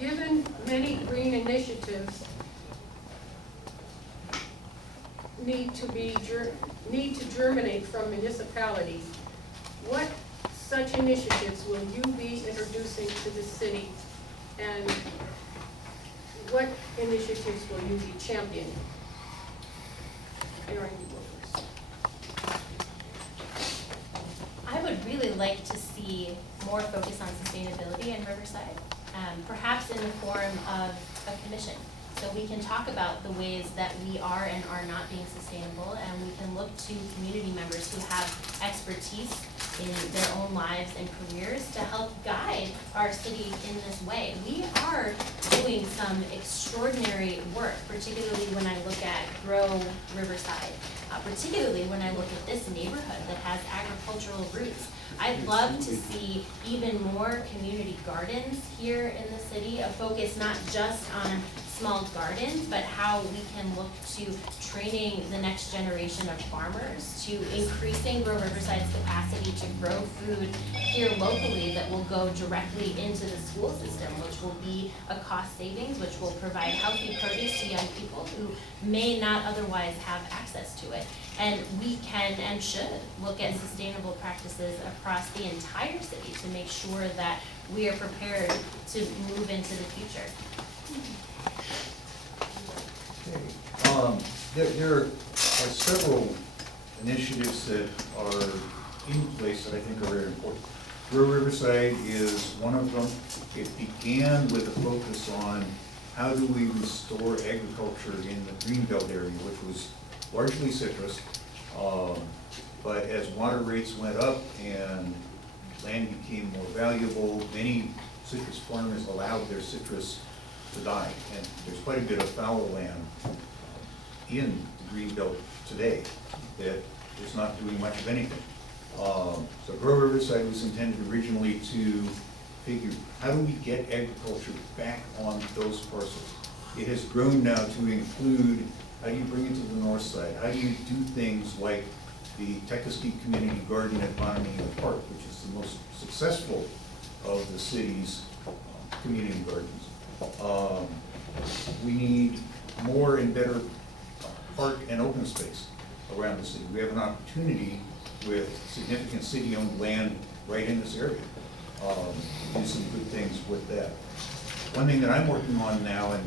Given many green initiatives need to germinate from municipalities, what such initiatives will you be introducing to the city, and what initiatives will you be championing? Erin, you go first. I would really like to see more focus on sustainability in Riverside, perhaps in the form of a commission. So we can talk about the ways that we are and are not being sustainable, and we can look to community members who have expertise in their own lives and careers to help guide our city in this way. We are doing some extraordinary work, particularly when I look at Grow Riverside, particularly when I look at this neighborhood that has agricultural roots. I'd love to see even more community gardens here in the city, a focus not just on small gardens, but how we can look to training the next generation of farmers, to increasing Grow Riverside's capacity to grow food here locally that will go directly into the school system, which will be a cost savings, which will provide healthy produce to young people who may not otherwise have access to it. And we can and should look at sustainable practices across the entire city to make sure that we are prepared to move into the future. Okay. There are several initiatives that are in place that I think are very important. Grow Riverside is one of them. It began with a focus on how do we restore agriculture in the Greenbelt area, which was largely citrus. But as water rates went up and land became more valuable, many citrus farmers allowed their citrus to die. And there's quite a bit of fallow land in the Greenbelt today that is not doing much of anything. So Grow Riverside was intended originally to figure, how do we get agriculture back on those parcels? It has grown now to include, how do you bring it to the north side? How do you do things like the Teckeskeet Community Garden at Bonamina Park, which is the most successful of the city's community gardens. We need more and better park and open space around the city. We have an opportunity with significant city-owned land right in this area. Do some good things with that. One thing that I'm working on now, and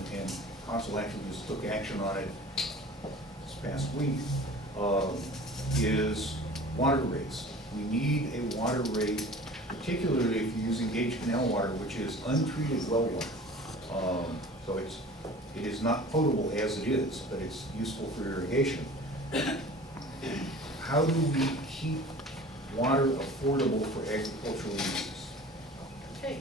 Council actually just took action on it this past week, is water rates. We need a water rate, particularly if you're using gauge canal water, which is untreated well water. So it is not potable as it is, but it's useful for irrigation. How do we keep water affordable for agricultural uses? Okay.